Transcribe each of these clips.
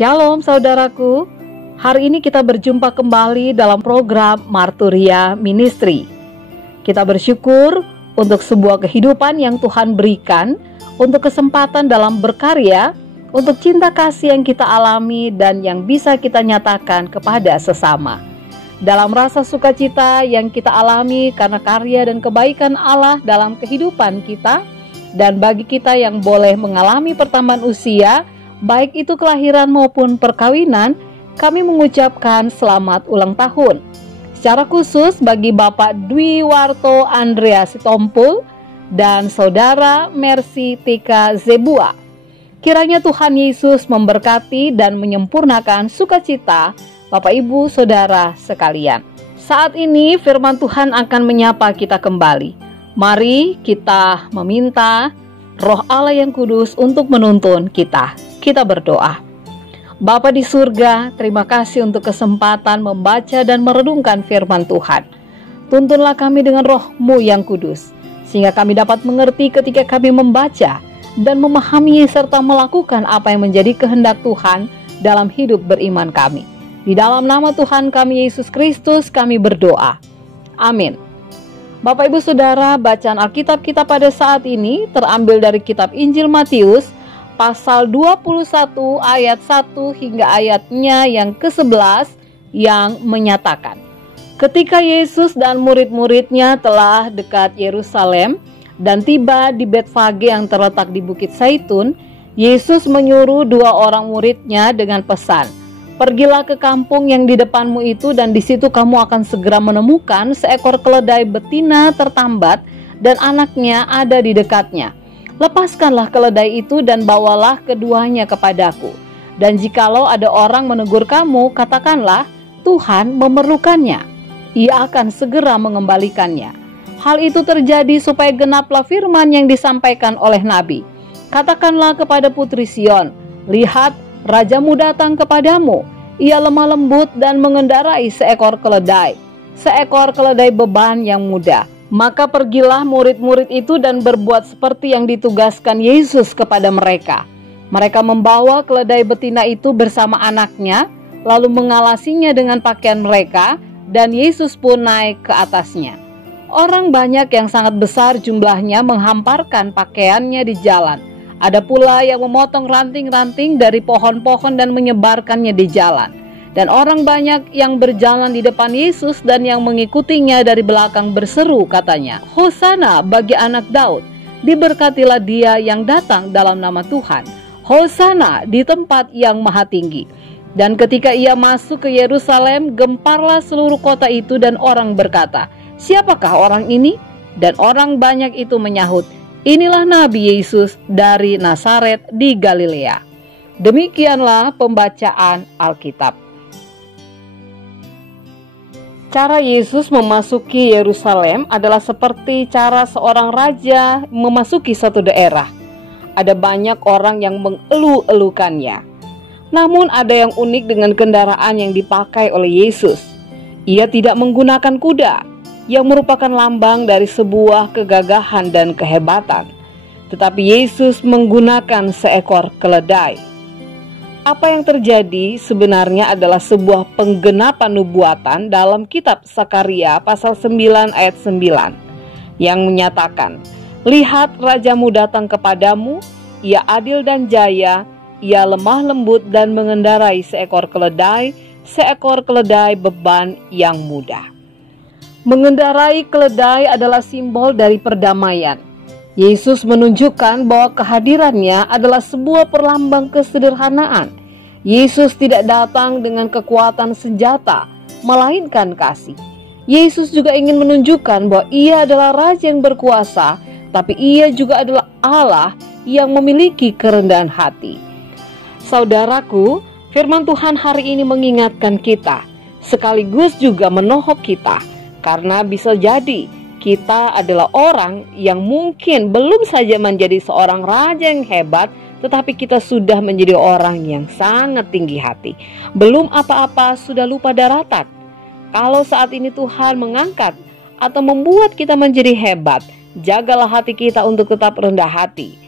Shalom saudaraku, hari ini kita berjumpa kembali dalam program Marturia Ministry. Kita bersyukur untuk sebuah kehidupan yang Tuhan berikan, untuk kesempatan dalam berkarya, untuk cinta kasih yang kita alami dan yang bisa kita nyatakan kepada sesama. Dalam rasa sukacita yang kita alami karena karya dan kebaikan Allah dalam kehidupan kita, dan bagi kita yang boleh mengalami pertambahan usia, baik itu kelahiran maupun perkawinan, kami mengucapkan selamat ulang tahun. Secara khusus bagi Bapak Dwi Warto Andrea Sitompul dan Saudara Mercy Tika Zebua. Kiranya Tuhan Yesus memberkati dan menyempurnakan sukacita Bapak Ibu Saudara sekalian. Saat ini firman Tuhan akan menyapa kita kembali. Mari kita meminta Roh Allah yang kudus untuk menuntun kita. Kita berdoa. Bapa di surga, terima kasih untuk kesempatan membaca dan merenungkan firman Tuhan. Tuntunlah kami dengan Roh-Mu yang kudus, sehingga kami dapat mengerti ketika kami membaca dan memahami serta melakukan apa yang menjadi kehendak Tuhan dalam hidup beriman kami. Di dalam nama Tuhan kami Yesus Kristus kami berdoa. Amin. Bapak Ibu Saudara, bacaan Alkitab kita pada saat ini terambil dari kitab Injil Matius pasal 21 ayat 1 hingga ayatnya yang ke-11 yang menyatakan, ketika Yesus dan murid-muridnya telah dekat Yerusalem dan tiba di Betfage yang terletak di Bukit Zaitun, Yesus menyuruh 2 orang muridnya dengan pesan, pergilah ke kampung yang di depanmu itu dan di situ kamu akan segera menemukan seekor keledai betina tertambat dan anaknya ada di dekatnya. Lepaskanlah keledai itu dan bawalah keduanya kepadaku. Dan jikalau ada orang menegur kamu, katakanlah, Tuhan memerlukannya. Ia akan segera mengembalikannya. Hal itu terjadi supaya genaplah firman yang disampaikan oleh Nabi. Katakanlah kepada putri Sion, lihat, rajamu datang kepadamu. Ia lemah lembut dan mengendarai seekor keledai beban yang mudah. Maka pergilah murid-murid itu dan berbuat seperti yang ditugaskan Yesus kepada mereka. Mereka membawa keledai betina itu bersama anaknya, lalu mengalasinya dengan pakaian mereka, dan Yesus pun naik ke atasnya. Orang banyak yang sangat besar jumlahnya menghamparkan pakaiannya di jalan. Ada pula yang memotong ranting-ranting dari pohon-pohon dan menyebarkannya di jalan. Dan orang banyak yang berjalan di depan Yesus dan yang mengikutinya dari belakang berseru katanya, Hosana bagi anak Daud, diberkatilah dia yang datang dalam nama Tuhan. Hosana di tempat yang maha tinggi. Dan ketika ia masuk ke Yerusalem, gemparlah seluruh kota itu dan orang berkata, siapakah orang ini? Dan orang banyak itu menyahut, inilah Nabi Yesus dari Nazaret di Galilea. Demikianlah pembacaan Alkitab. Cara Yesus memasuki Yerusalem adalah seperti cara seorang raja memasuki satu daerah. Ada banyak orang yang mengeluh-elukannya. Namun ada yang unik dengan kendaraan yang dipakai oleh Yesus. Ia tidak menggunakan kuda, yang merupakan lambang dari sebuah kegagahan dan kehebatan. Tetapi Yesus menggunakan seekor keledai. Apa yang terjadi sebenarnya adalah sebuah penggenapan nubuatan dalam kitab Sakaria pasal 9 ayat 9 yang menyatakan, lihat rajamu datang kepadamu, ia adil dan jaya, ia lemah lembut dan mengendarai seekor keledai beban yang mudah. Mengendarai keledai adalah simbol dari perdamaian. Yesus menunjukkan bahwa kehadirannya adalah sebuah perlambang kesederhanaan. Yesus tidak datang dengan kekuatan senjata, melainkan kasih. Yesus juga ingin menunjukkan bahwa ia adalah Raja yang berkuasa, tapi ia juga adalah Allah yang memiliki kerendahan hati. Saudaraku, firman Tuhan hari ini mengingatkan kita, sekaligus juga menohok kita, karena bisa jadi kita adalah orang yang mungkin belum saja menjadi seorang raja yang hebat, tetapi kita sudah menjadi orang yang sangat tinggi hati. Belum apa-apa sudah lupa daratan. Kalau saat ini Tuhan mengangkat atau membuat kita menjadi hebat, jagalah hati kita untuk tetap rendah hati.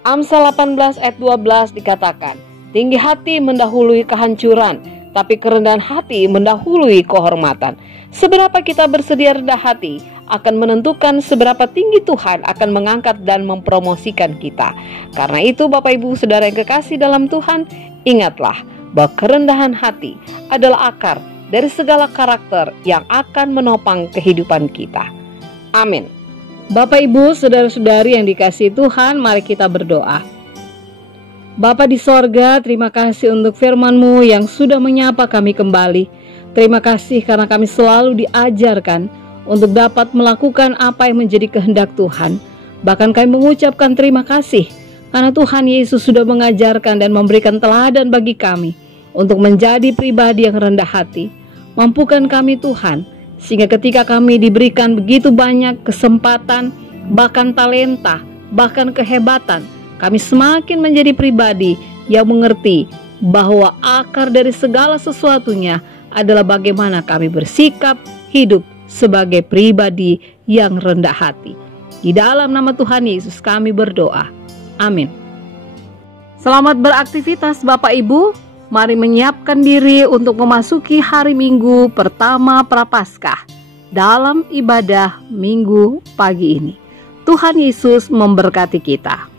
Amsal 18 ayat 12 dikatakan, Tinggi hati mendahului kehancuran, tapi kerendahan hati mendahului kehormatan. Seberapa kita bersedia rendah hati akan menentukan seberapa tinggi Tuhan akan mengangkat dan mempromosikan kita. Karena itu Bapak Ibu Saudara yang kekasih dalam Tuhan, ingatlah bahwa kerendahan hati adalah akar dari segala karakter yang akan menopang kehidupan kita. Amin. Bapak Ibu Saudara-saudari yang dikasihi Tuhan, mari kita berdoa. Bapa di sorga, terima kasih untuk firman-Mu yang sudah menyapa kami kembali. Terima kasih karena kami selalu diajarkan untuk dapat melakukan apa yang menjadi kehendak Tuhan. Bahkan kami mengucapkan terima kasih karena Tuhan Yesus sudah mengajarkan dan memberikan teladan bagi kami untuk menjadi pribadi yang rendah hati. Mampukan kami Tuhan, sehingga ketika kami diberikan begitu banyak kesempatan, bahkan talenta, bahkan kehebatan, kami semakin menjadi pribadi yang mengerti bahwa akar dari segala sesuatunya adalah bagaimana kami bersikap hidup sebagai pribadi yang rendah hati. Di dalam nama Tuhan Yesus kami berdoa. Amin. Selamat beraktivitas Bapak Ibu. Mari menyiapkan diri untuk memasuki hari Minggu pertama Prapaskah dalam ibadah Minggu pagi ini. Tuhan Yesus memberkati kita.